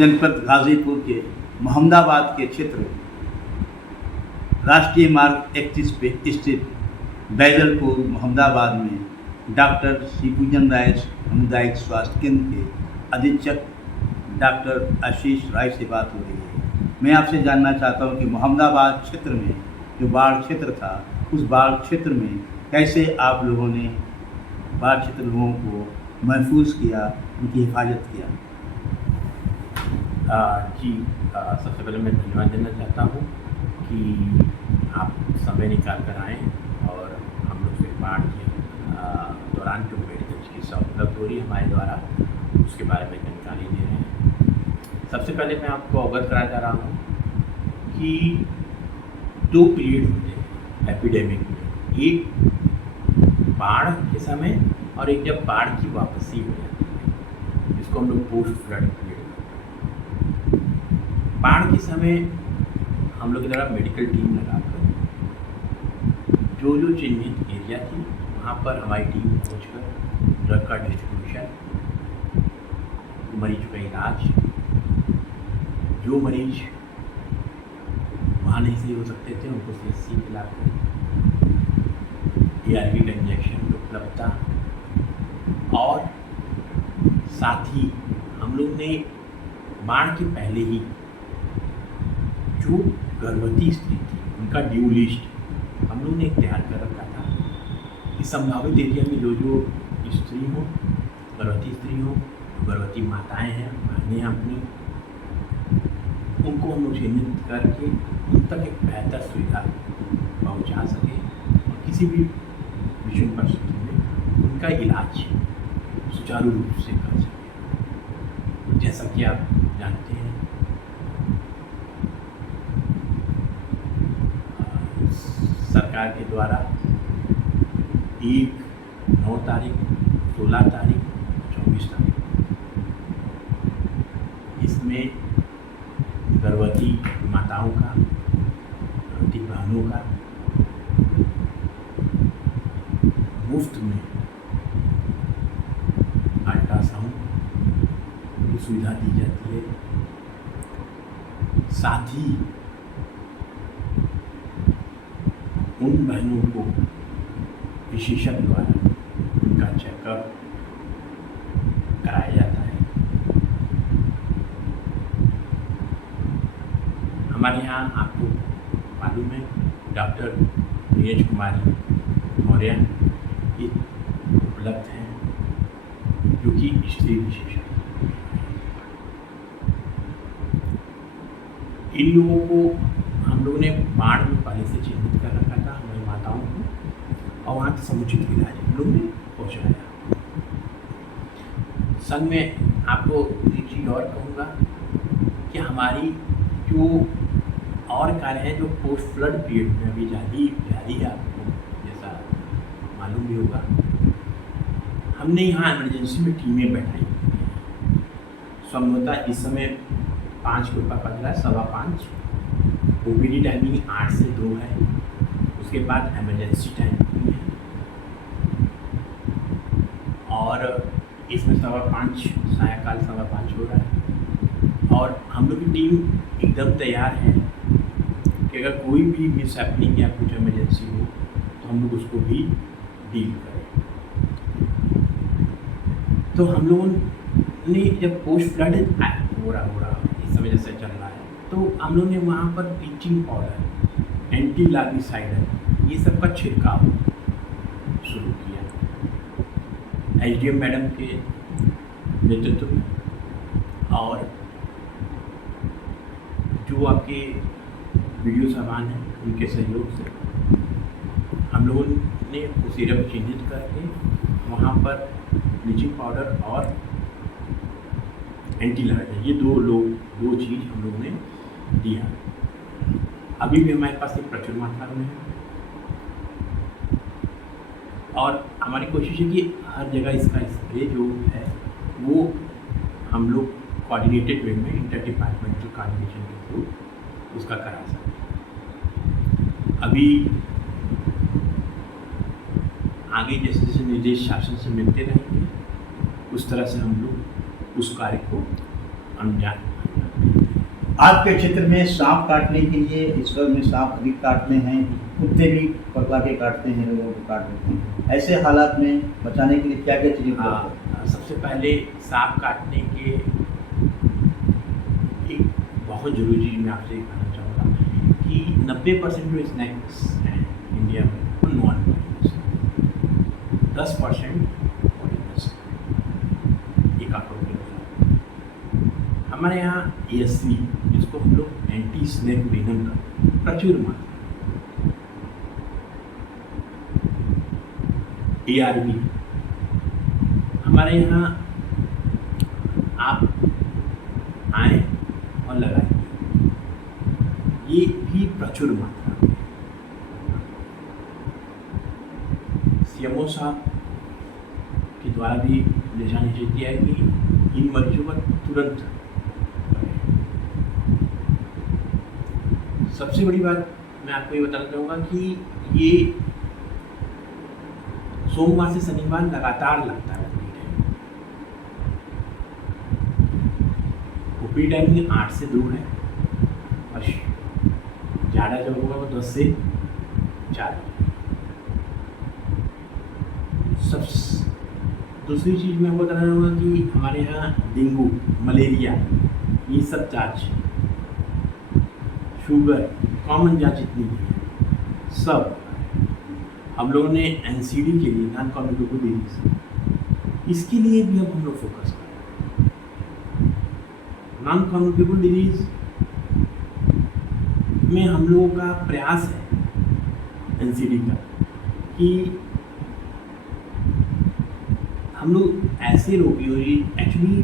जनपद गाजीपुर के मोहम्मदाबाद के क्षेत्र राष्ट्रीय मार्ग 31 पे स्थित बैजलपुर मोहम्मदाबाद में डॉक्टर श्री पूजन राय सामुदायिक स्वास्थ्य केंद्र के अधीक्षक डॉक्टर आशीष राय से बात हो रही है। मैं आपसे जानना चाहता हूं कि मोहम्मदाबाद क्षेत्र में जो बाढ़ क्षेत्र था, उस बाढ़ क्षेत्र में कैसे आप लोगों ने बाढ़ क्षेत्र लोगों को महफूज किया, उनकी हिफाजत किया। सबसे पहले मैं धन्यवाद देना चाहता हूँ कि आप समय निकाल कर आएँ और हम लोग से बाढ़ के दौरान जो मेडिकल चिकित्सा उपलब्ध हो रही है हमारे द्वारा, उसके बारे में जानकारी दे रहे हैं। सबसे पहले मैं आपको अवगत कराना चाह रहा हूँ कि 2 पीरियड होते हैं एपिडेमिक में, एक बाढ़ के समय और एक जब बाढ़ की वापसी हो जाती है, जिसको हम लोग पोस्ट फ्लड पीरियड कहते हैं। बाढ़ के समय हम लोग द्वारा मेडिकल टीम लगाकर जो जो चिन्हित एरिया थी वहाँ पर हमारी टीम पहुँचकर ड्रग का डिस्ट्रीब्यूशन, मरीज का इलाज, जो मरीज वहाँ नहीं सही हो सकते थे उनको CHC पिलाकर ARV का इंजेक्शन की उपलब्धता, और साथ ही हम लोग ने बाढ़ के पहले ही जो गर्भवती स्त्री थी उनका ड्यू लिस्ट हम लोग ने तैयार कर रखा था कि संभावित एरिया में जो जो स्त्री हो, गर्भवती स्त्री हो, गर्भवती माताएं हैं, बहनें अपनी, उनको हम लोग चिन्हित करके उन तक एक बेहतर सुविधा पहुंचा सके और किसी भी विषम परिस्थिति में उनका इलाज सुचारू रूप से कर सके। जैसा कि आप जानते हैं, सरकार के द्वारा 1, 9 तारीख, 16 तारीख, 24 तारीख इसमें गर्भवती माताओं का, गर्भवती बहनों का मुफ्त में अल्ट्रासाउंड की सुविधा दी जाती है। साथ ही उन बहनों को विशेषज्ञ द्वारा उनका चेकअप कराया जाता है। हमारे यहाँ आपको मालूम है डॉक्टर नीरज कुमारी मौर्य उपलब्ध हैं, जो कि स्त्री विशेषज्ञ। इन लोगों को हम लोगों ने बाढ़ में पहले से चिन्हित कर रखा था, हमारी माताओं को, और वहाँ की समुचित इलाज हम लोग ने पहुँचाया। संग में आपको एक चीज़ और कहूँगा कि हमारी जो और कार्य हैं जो पोस्ट फ्लड पीरियड में अभी जारी है, आपको जैसा मालूम भी होगा, हमने यहाँ इमरजेंसी में टीमें बैठाई। संभवतः इस समय 5 के ऊपर पड़ रहा है, 5:15। OPD टाइमिंग 8 से 2 है, उसके बाद इमरजेंसी टाइमिंग है, और इसमें 5:15 सायकाल 5:15 हो रहा है। और हम लोग की टीम एकदम तैयार है कि अगर कोई भी मिस हैपनिंग या कुछ इमरजेंसी हो तो हम लोग उसको भी डील करें। तो हम लोगों ने जब पोस्ट फ्लड हो रहा इस समय जैसे चल रहा है, तो हम लोग ने वहाँ पर ब्लीचिंग पाउडर, एंटी लार्विसाइडर, ये सब का छिड़काव शुरू किया SDM मैडम के नेतृत्व में, और जो आपके वीडियो सामान हैं उनके सहयोग से हम लोगों ने उस एरिया को चिन्हित करके वहाँ पर ब्लीचिंग पाउडर और एंटी लार्विसाइडर, ये दो चीज़ हम लोगों ने दिया। अभी भी हमारे पास एक प्रचुर मात्रा में है, और हमारी कोशिश है कि हर जगह इसका स्प्रे जो है वो हम लोग कोऑर्डिनेटेड वे में इंटर डिपार्टमेंटल कोऑर्डिनेशन के थ्रू उसका करा सकते हैं। अभी आगे जैसे जैसे निर्देश शासन से मिलते रहेंगे, उस तरह से हम लोग उस कार्य को अंजाम आपके क्षेत्र में सांप काटने के लिए इस वक्त में सांप अधिक काटते हैं, कुत्ते भी पकड़ा के काटते हैं, लोगों को काट देते हैं। ऐसे हालात में बचाने के लिए क्या क्या चीज़ें उपलब्ध हैं? सबसे पहले सांप काटने के एक बहुत ज़रूरी चीज़ मैं आपसे कहना चाहूँगा कि 90% जो स्नैक्स हैं इंडिया में वो नॉन पॉइजनस, 10% पॉइजनस, एक आंकड़ों के अनुसार। हमारे यहाँ ASV, जिसको हम लोग एंटी स्नेक वेनम का प्रचुर मात्रा, ARV हमारे यहाँ आप आए और लगाइए, ये भी प्रचुर मात्रा में। CMO साहब के द्वारा भी दिशा निर्देश दिया है कि इन मरीजों का तुरंत। सबसे बड़ी बात मैं आपको ये बताना चाहूँगा कि ये सोमवार से शनिवार लगातार लगता है। ओपी टाइमिंग 8 से 2 है और ज़्यादा जब होगा वो 10 से 4। सब दूसरी चीज़ मैं आपको बताना चाहूँगा कि हमारे यहाँ डेंगू, मलेरिया, ये सब जाँच, शुगर, कॉमन जाँच जितनी भी है सब हम लोगों ने NCD के लिए, नॉन कम्युनिकेबल डिजीज, इसके लिए भी अब हम लोग फोकस कर रहे हैं। नॉन कम्युनिकेबल डिजीज में हम लोगों का प्रयास है NCD का कि हम लोग ऐसे रोगी, एक्चुअली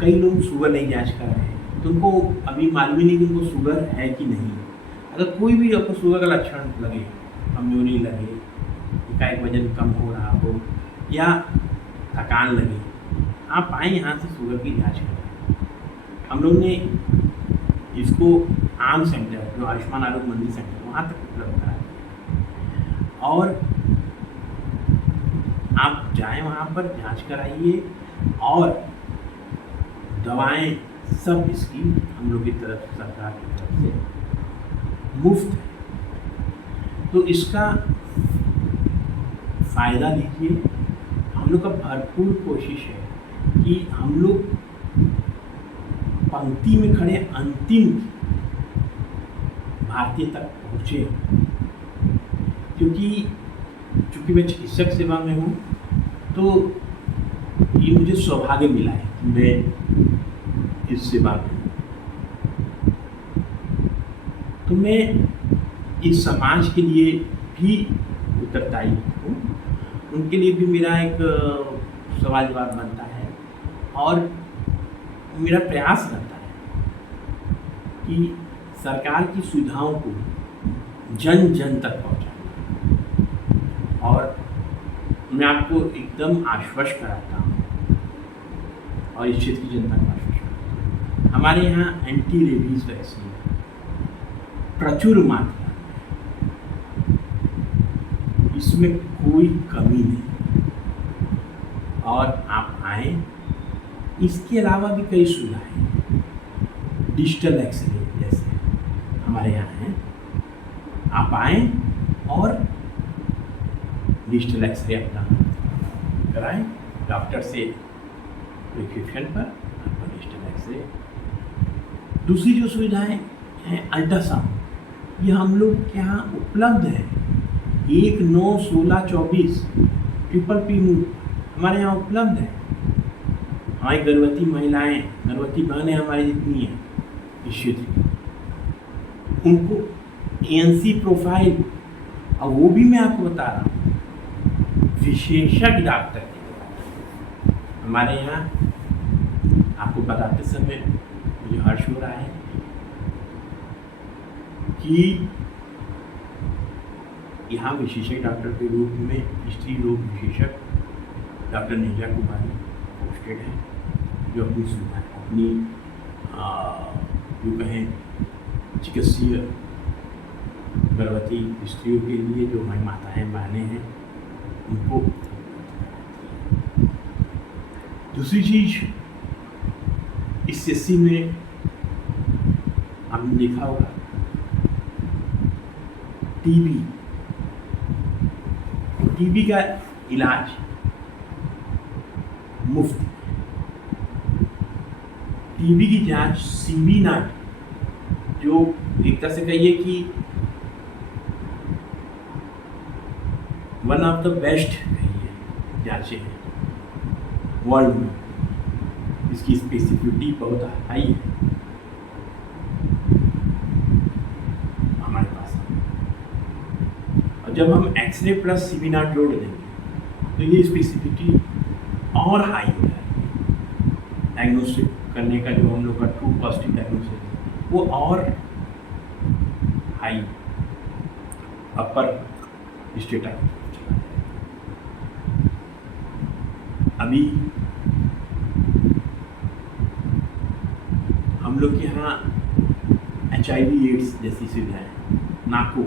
कई लोग शुगर नहीं जांच कर रहे हैं, तो उनको अभी मालूम ही नहीं कि उनको शुगर है कि नहीं। अगर कोई भी आपको शुगर का लक्षण लगे, कमजोरी लगे, एकाएक वजन कम हो रहा हो या थकान लगे, आप आए यहाँ से शुगर की जांच करें। हम लोग ने इसको आम सेंटर, जो आयुष्मान आरोग्य मंदिर सेंटर, वहाँ तक उपलब्ध करा दिया और आप जाएं वहाँ पर, जांच कराइए और दवाएं सब इसकी हम लोग की तरफ, सरकार की तरफ से मुफ्त है। तो इसका फ़ायदा लीजिए। हम लोग का भरपूर कोशिश है कि हम लोग पंक्ति में खड़े अंतिम भारतीय तक पहुँचे, क्योंकि चूँकि मैं चिकित्सक सेवा में हूँ तो ये मुझे सौभाग्य मिला है कि मैं इस सेवा में हूँ। तो मैं इस समाज के लिए भी उत्तरदायी हूँ, उनके लिए भी मेरा एक सवाल जवाब बनता है और मेरा प्रयास रहता है कि सरकार की सुविधाओं को जन जन तक पहुँचाएं। और मैं आपको एकदम आश्वस्त कराता हूँ और इस क्षेत्र की जनता को आश्वस्त कराता हूँ, हमारे यहाँ एंटी रेबीज़ वैक्सीन प्रचुर मात्रा में, इसमें कोई कमी नहीं और आप आएँ। इसके अलावा भी कई सुविधाएं हैं, डिजिटल एक्सरे जैसे हमारे यहाँ हैं, आप आएँ और डिजिटल एक्सरे अपना कराएं डॉक्टर से प्रिस्क्रिप्शन पर, आपका डिजिटल एक्सरे। दूसरी जो सुविधाएं हैं, अल्ट्रासाउंड, ये हम लोग के यहाँ उपलब्ध है। 1 9 16 24 PPP हमारे यहाँ उपलब्ध है। हमारी गर्भवती महिलाएं, गर्भवती बहनें हमारी जितनी हैं इस क्षेत्र की, उनको ANC प्रोफाइल, और वो भी मैं आपको बता रहा हूँ विशेषज्ञ डॉक्टर के हमारे यहाँ। आपको बताते समय मुझे हर्ष हो रहा है कि यहाँ विशेषज्ञ डॉक्टर के रूप में स्त्री रोग विशेषज्ञ डॉक्टर नीजा कुमारी पोस्टेड है, जो अपनी सुविधा, अपनी जो कहें चिकित्सीय गर्भवती स्त्रियों के लिए, जो हमारी माताएं बहनें हैं, उनको। दूसरी चीज़, इस CSC में आपने देखा होगा टीबी, टीबी का इलाज मुफ्त, टीबी की जांच सीबी नाट, जो एक तरह से कहिए कि वन ऑफ द बेस्ट जांचें हैं वर्ल्ड में, इसकी स्पेसिफिसिटी बहुत हाई है हमारे पास। और जब हम एक्सरे प्लस सीबी नाट जोड़ देंगे तो ये स्पेसिफिसिटी और हाई हो जाएगी। डायग्नोस्टिक करने का जो हम लोग का ट्रू पॉजिटिव डायग्नोसिस वो और हाई अपर स्टेटा। अभी हम लोग के यहाँ HIV एड्स जैसी सुविधाएं, नाको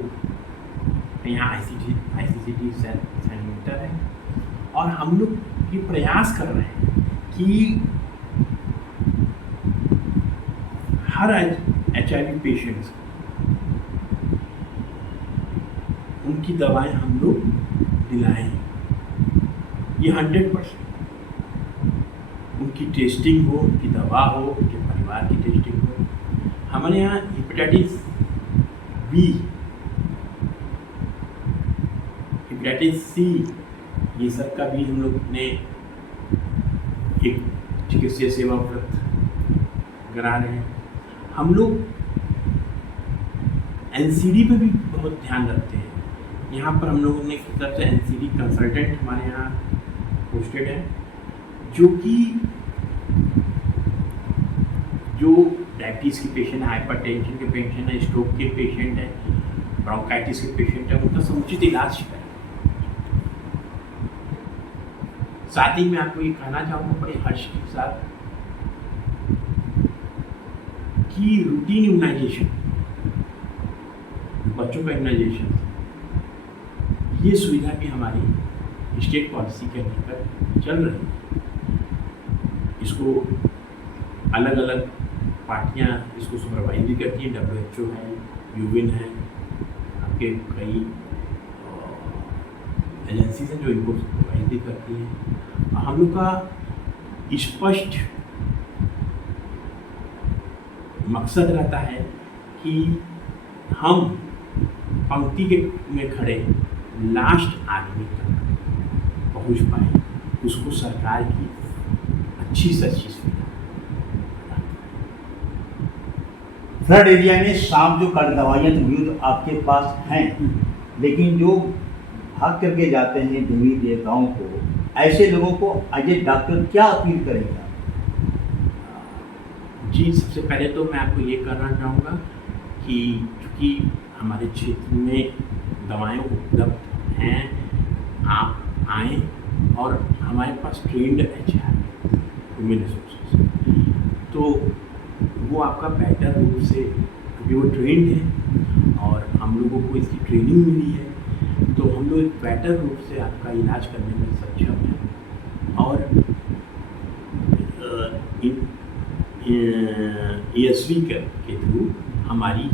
यहाँ ICCT सेंटर है, और हम लोग ये प्रयास कर रहे हैं कि हर HIV पेशेंट्स उनकी दवाएं हम लोग दिलाएं। ये 100% उनकी टेस्टिंग हो, उनकी दवा हो, उनके परिवार की टेस्टिंग हो। हमारे यहाँ हेपेटाइटिस B, हेपेटाइटिस C, ये सब का भी हम लोग ने एक चिकित्सीय सेवा उपलब्ध करा रहे हैं। हम लोग NCD पे भी बहुत ध्यान रखते हैं। यहाँ पर हम लोगों ने एक तरफ से NCD कंसल्टेंट हमारे यहाँ पोस्टेड है, जो कि जो डायबिटीज़ के पेशेंट है, हाइपरटेंशन के पेशेंट है, स्ट्रोक के पेशेंट है, ब्रोंकाइटिस के पेशेंट है, उनका समुचित इलाज करें। साथ ही मैं आपको ये कहना चाहूँगा बड़े हर्ष के साथ कि रूटीन इम्यूनाइजेशन, बच्चों का इम्यूनाइजेशन, ये सुविधा भी हमारी स्टेट पॉलिसी के अंतर्गत चल रही है। इसको अलग अलग पार्टियां इसको सुपरवाइज भी करती हैं, WHO है, यूविन है, आपके कई एजेंसीज हैं जो इनको सुपरवाइज भी करती हैं। हम लोग का स्पष्ट मकसद रहता है कि हम पंक्ति के में खड़े लास्ट आदमी तक पहुंच पाए, उसको सरकार की अच्छी से अच्छी सुविधा। फ्लड एरिया में शाम जो कर दवाइयाँ मौजूद आपके पास हैं, लेकिन जो भाग करके जाते हैं देवी देवताओं को, ऐसे लोगों को एज ए डॉक्टर क्या अपील करेंगे? जी, सबसे पहले तो मैं आपको ये कहना चाहूँगा कि चूँकि हमारे क्षेत्र में दवाएं उपलब्ध हैं, आप आएँ और हमारे पास ट्रेंड HR ह्यूमन रिसोर्सेज, तो वो आपका बेटर रूप से, क्योंकि वो ट्रेंड है और हम लोगों को इसकी ट्रेनिंग मिली है, तो हम लोग एक बेटर रूप से आपका इलाज करने में सक्षम हैं। और ESV के थ्रू हमारी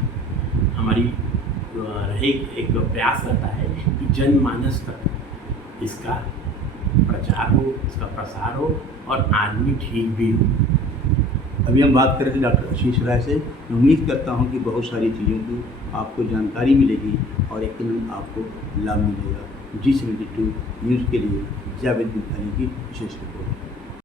रहे एक प्रयास रहता है कि जनमानस तक इसका प्रचार हो, इसका प्रसार हो और आदमी ठीक भी हो। अभी हम बात कर रहे थे डॉक्टर आशीष राय से। मैं उम्मीद करता हूं कि बहुत सारी चीज़ों की आपको जानकारी मिलेगी और एक दिन आपको लाभ मिलेगा। G72 न्यूज़ के लिए जावेद अली की विशेष रिपोर्ट।